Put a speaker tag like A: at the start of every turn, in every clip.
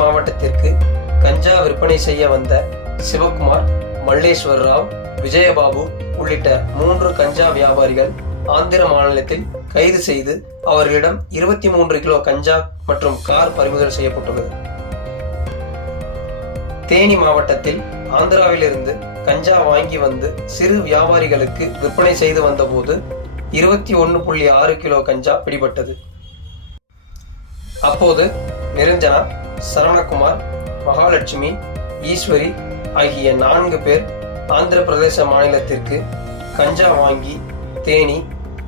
A: மாவட்டத்திற்கு கஞ்சா விற்பனை செய்ய வந்த சிவகுமார் மல்லேஸ்வர் ராவ் விஜயபாபு உள்ளிட்ட மூன்று கஞ்சா வியாபாரிகள் ஆந்திர மாநிலத்தில் கைது செய்து அவர்களிடம் இருபத்தி மூன்று கிலோ கஞ்சா மற்றும் கார் பறிமுதல் செய்யப்பட்டுள்ளது. தேனி மாவட்டத்தில் ஆந்திராவிலிருந்து கஞ்சா வாங்கி வந்து சிறு வியாபாரிகளுக்கு விற்பனை செய்து வந்தபோது இருபத்தி ஒன்று புள்ளி ஆறு கிலோ கஞ்சா பிடிபட்டது. அப்போது நிரஞ்சனா சரவணகுமார் மகாலட்சுமி ஈஸ்வரி ஆகிய நான்கு பேர் ஆந்திர பிரதேச மாநிலத்திற்கு கஞ்சா வாங்கி தேனி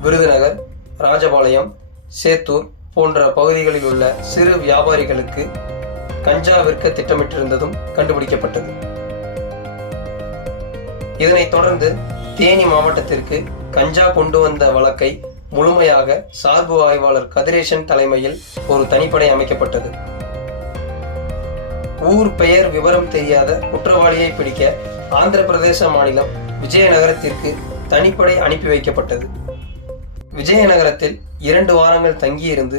A: விருதுநகர் ராஜபாளையம் சேத்தூர் போன்ற பகுதிகளில் உள்ள சிறு வியாபாரிகளுக்கு கஞ்சா விற்க திட்டமிட்டிருந்ததும் கண்டுபிடிக்கப்பட்டது. இதனைத் தொடர்ந்து தேனி மாவட்டத்திற்கு கஞ்சா கொண்டு வந்த வழக்கை முழுமையாக சார்பு ஆய்வாளர் கதிரேசன் தலைமையில் ஒரு தனிப்படை அமைக்கப்பட்டது. ஊர் பெயர் விவரம் தெரியாத குற்றவாளியை பிடிக்க ஆந்திர பிரதேச மாநிலம் விஜயநகரத்திற்கு தனிப்படை அனுப்பி வைக்கப்பட்டது. விஜயநகரத்தில் இரண்டு வாரங்கள் தங்கியிருந்து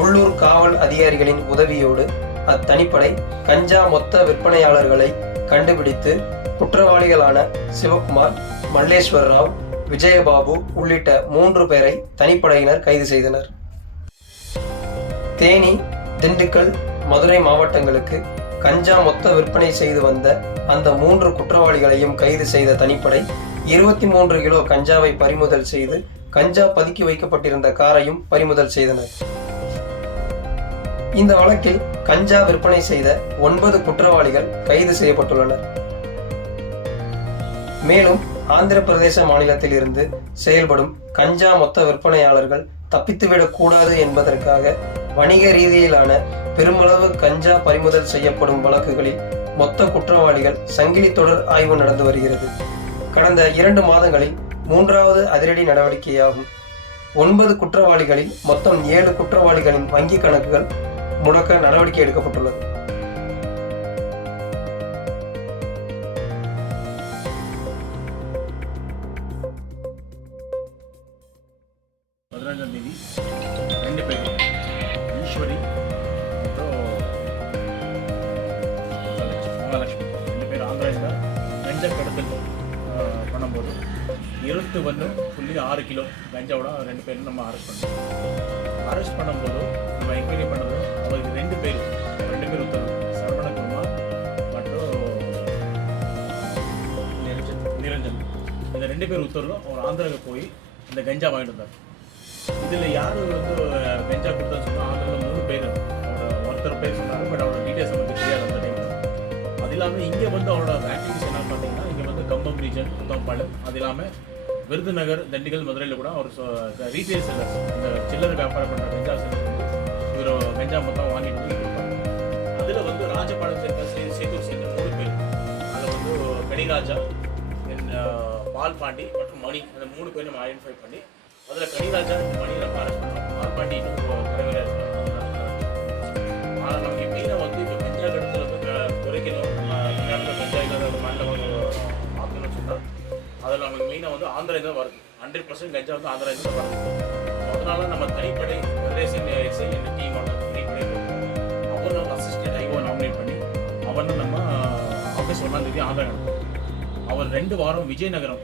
A: உள்ளூர் காவல் அதிகாரிகளின் உதவியோடு அத்தனிப்படை கஞ்சா மொத்த விற்பனையாளர்களை கண்டுபிடித்து குற்றவாளிகளான சிவகுமார் மல்லேஸ்வர் ராவ் விஜயபாபு உள்ளிட்ட மூன்று பேரை தனிப்படையினர் கைது செய்தனர். தேனி திண்டுக்கல் மதுரை மாவட்டங்களுக்கு கஞ்சா மொத்த விற்பனை செய்து வந்த அந்த மூன்று குற்றவாளிகளையும் கைது செய்த தனிப்படை இருபத்தி மூன்று கிலோ கஞ்சாவை பறிமுதல் செய்து கஞ்சா பதுக்கி வைக்கப்பட்டிருந்த காரையும் பறிமுதல் செய்தனர். இந்த வழக்கில் கஞ்சா விற்பனை செய்த ஒன்பது குற்றவாளிகள் கைது செய்யப்பட்டுள்ளனர். மேலும் ஆந்திர பிரதேச மாநிலத்தில் இருந்து செயல்படும் கஞ்சா மொத்த விற்பனையாளர்கள் தப்பித்துவிடக் கூடாது என்பதற்காக வணிக ரீதியிலான பெருமளவு கஞ்சா பறிமுதல் செய்யப்படும் வழக்குகளில் மொத்த குற்றவாளிகள் சங்கிலி தொடர் ஆய்வு நடந்து வருகிறது. கடந்த இரண்டு மாதங்களில் மூன்றாவது அதிரடி நடவடிக்கையாகும். ஒன்பது குற்றவாளிகளில் மொத்தம் ஏழு குற்றவாளிகளின் வங்கி கணக்குகள் முடக்க நடவடிக்கை எடுக்கப்பட்டுள்ளது.
B: கஞ்சா கடத்தல் பண்ணும்போது இருபத்தி ஒன்று புள்ளி ஆறு கிலோ. கஞ்சாவோட ரெண்டு பேரும் நம்ம அரெஸ்ட் பண்ணோம் அரெஸ்ட் பண்ணும்போது நம்ம என்கொயரி பண்ணது அவருக்கு ரெண்டு பேர் ரெண்டு பேர் உத்தரவு சரவணகுமார் மற்றும் நிரஞ்சன். நிரஞ்சன். இந்த ரெண்டு பேர் உத்தரவு அவர் ஆந்திராவுக்கு போய் இந்த கஞ்சா வாங்கிட்டு வந்தார். இதில் யார் வந்து வந்து கம்பம் ரீஜன் குத்தம்பாளையம் அது இல்லாமல் விருதுநகர் திண்டுக்கல் மதுரையில் கூட அவர் ரீட்டைல் செல்லர்ஸ் இந்த சில்லர் வியாபாரம் பண்ணுற கஞ்சா செல்லர் இவர் கஞ்சா மொத்தம் வாங்கிட்டு வந்து அதில் வந்து ராஜபாளையம் சேர்ந்த சே சேத்தூர் சேர்ந்த மூணு பேர். அதில் வந்து கனிராஜா தென் பால் பாண்டி மற்றும் மணி. அந்த மூணு பேர் நம்ம ஐடென்டிஃபை பண்ணி அதில் கனிராஜா மணி நம்ம அரெஸ்ட் பண்ணோம் பால் பாண்டி இன்னும் குறைவராக வந்து ஆந்திராயிருந்து தான் வருது. ஹண்ட்ரட் பர்சன்ட் கஞ்சா வந்து ஆந்திராயிருந்து தான் வருது. அதனால நம்ம தனிப்படை பிரதேசன் எஸ்ஐ என்ற டீமோட அவர் நம்ம அசிஸ்டன்ட் ஐஓ நாமினேட் பண்ணி அவனை நம்ம ஆகஸ்ட் ஒன்றாம் தேதி ஆந்திரா அனுப்புவோம் அவர் ரெண்டு வாரம் விஜயநகரம்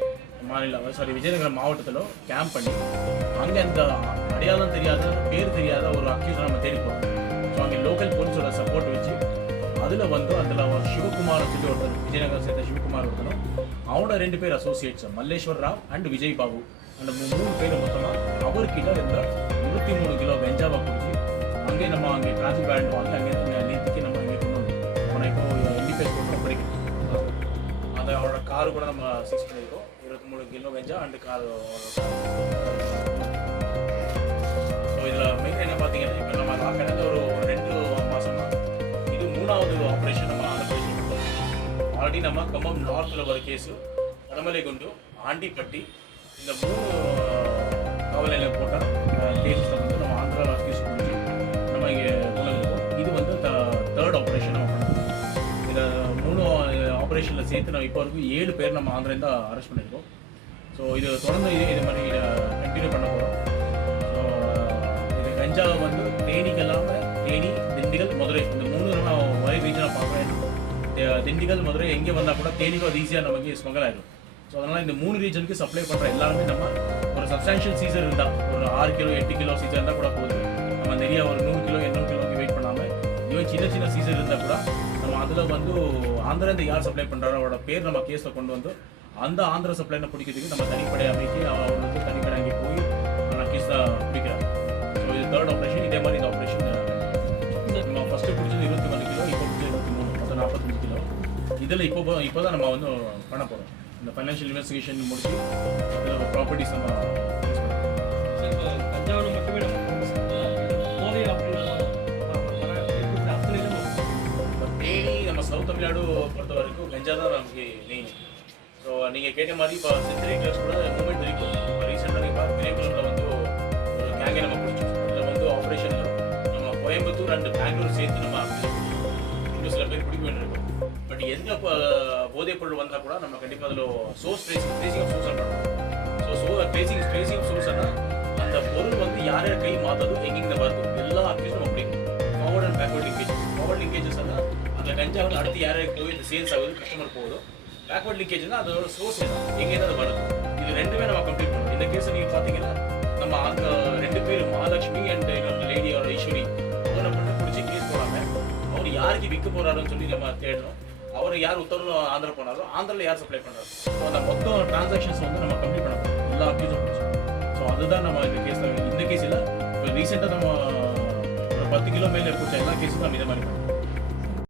B: மாநிலம் சாரி விஜயநகரம் மாவட்டத்தில் கேம்ப் பண்ணி அங்கே அந்த அடையாளம் தெரியாத பேர் தெரியாத ஒரு அக்யூஸை நம்ம தேடி போகிறோம் ஸோ அங்கே லோக்கல் போலீஸோட சப்போர்ட் வச்சு அதில் வந்து அதில் ஒருத்தர் விஜயநகர் சேர்ந்த சிவகுமார் ஒருத்தரும் அவனோட ரெண்டு பேர் அசோசியேட்ஸ் மல்லேஸ்வர் ராவ் அண்ட் விஜய் பாபு. அந்த மூணு பேர் மொத்தமாக அவர்கிட்ட இருந்த இருபத்தி மூணு கிலோ வெஞ்சாவை பிடிச்சி அங்கே நம்ம அங்கே டிராஃபிக் வாரண்ட் வாங்கி அங்கே நேற்றுக்கு நம்ம இங்கே கொண்டு வந்தோம் அவனை இப்போ என்டிபிஎஸ் போட்டு ஒப்படைக்கணும் அதை அவரோட காரு கூட நம்ம சிக்ஸ் பண்ணியிருக்கோம். இருபத்தி மூணு கிலோ வெஞ்சா அண்டு கார் ஸோ இதில் மெயின் என்ன பார்த்தீங்கன்னா இப்போ நம்ம நான் கடந்த ஒரு ரெண்டு மாசமா இது மூணாவது ஆப்ரேஷன் நம்ம ஆந்திர பிரதேசம் ஆல்ரெடி நம்ம கம்பம் நார்த்தில் வர கேஸு கடமலைகுண்டு ஆண்டிப்பட்டி இந்த மூணு காவல் போட்டால் கேஸில் வந்து நம்ம ஆந்திரா கேஸ் கொடுத்து நம்ம இங்கே கொண்டு இது வந்து த தேர்ட் ஆப்ரேஷன் நம்ம பண்ணோம் மூணு ஆப்ரேஷனில் சேர்த்து நம்ம இப்போ வரைக்கும் ஏழு பேர் நம்ம ஆந்திரா அரெஸ்ட் பண்ணியிருக்கோம். ஸோ இது தொடர்ந்து இது இது மாதிரி கண்டினியூ பண்ண போகிறோம் ஸோ இது கஞ்சா வந்து தேனிக்கு இல்லாமல் தேனி திண்டுக்கல் மதுரை எங்கே வந்தால் கூட தேனிக்கோ அது ஈஸியாக நமக்கு ஸ்மகல் ஆகிடும் ஸோ அதனால் இந்த மூணு ரீஜனுக்கு சப்ளை பண்ணுற எல்லாருமே நம்ம ஒரு சப்ஸ்டான்ஷியல் சீசர் இருந்தால் ஒரு ஆறு கிலோ எட்டு கிலோ சீசர் இருந்தால் கூட போதும். நம்ம நிறைய ஒரு நூறு கிலோ எண்ணூறு கிலோக்கு வெயிட் பண்ணாமல் இவன் சின்ன சின்ன சீசர் இருந்தால் கூட நம்ம அதில் வந்து ஆந்திரந்து யார் சப்ளை பண்ணுறாரோ அவரோட பேர் நம்ம கேஸில் கொண்டு வந்து அந்த ஆந்திர சப்ளைனை பிடிக்கிறதுக்கு நம்ம தனிப்படை அமைக்கி அவர் வந்து தனிப்படை அங்கே போய் நான் கேஸில் பிடிக்கிறாங்க ஸோ இது தேர்ட் ஆப்ரேஷன் இதே மாதிரி இந்த ஆப்ரேஷன் நம்ம ஃபஸ்ட்டு பிடிச்சது இருபத்தி நாலு கிலோ இப்போ பிடிச்சது இருபத்தி மூணு மொத்தம் நாற்பத்தி இதில் இப்போ இப்போ தான் நம்ம வந்து பண்ண போகிறோம் இந்த ஃபைனான்ஷியல் இன்வெஸ்டிகேஷன் முடிச்சு அதில் ப்ராப்பர்ட்டிஸ் நம்ம
C: கஞ்சாவில் மட்டுமே நம்ம
B: சவுத் தமிழ்நாடு பொறுத்த வரைக்கும் கஞ்சா தான் நமக்கு மெயின் ஸோ நீங்கள் கேட்ட மாதிரி இப்போ சித்திரை கிளர்ஸ் கூட எந்த இப்போ போதைப் பொருள் வந்தால் கூட நம்ம கண்டிப்பாக அதில் source tracing tracing of source பண்ணுறோம் so so tracing tracing of சோர்ஸ்னா அந்த பொருள் வந்து யார் யார் கை மாற்றதும் எங்கெங்க வருது எல்லா அக்யூஸும் அப்படி. Forward and backward linkage forward linkages அந்த கஞ்சா வந்து அடுத்து யார் யாருக்கு இந்த சேல்ஸ் ஆகுது கஸ்டமர் போகுதோ பேக்வர்ட் லிங்கேஜ்னா அதோட சோர்ஸ் எங்கேருந்து அது வருது? இது ரெண்டுமே நம்ம கம்ப்ளீட் பண்ணணும். இந்த கேஸ் நீங்கள் பார்த்தீங்கன்னா நம்ம அந்த ரெண்டு பேர் மகாலட்சுமி அண்ட் இன்னொரு லேடியோட ஈஸ்வரி அவங்க நம்ம பிடிச்சி கேஸ் போகிறாங்க அவர் யாருக்கு விற்க போகிறாருன்னு சொல்லி நம்ம தேடுறோம் அவர் யார் உத்தரவு ஆந்திரா போனாரோ ஆந்திரால யார் சப்ளை பண்றாரு. ஸோ அந்த மொத்தம் டிரான்சாக்ஷன்ஸ் வந்து நம்ம கம்ப்ளீட் பண்ண போறோம். எல்லா அக்யூஸும் பிடிச்சோம் ஸோ அதுதான் நம்ம இந்த கேஸில் இந்த கேஸில் இப்போ ரீசெண்டாக நம்ம ஒரு பத்து கிலோ மேலே பிடிச்ச எல்லா கேஸும் நம்ம இதே மாதிரி பண்ணுறோம்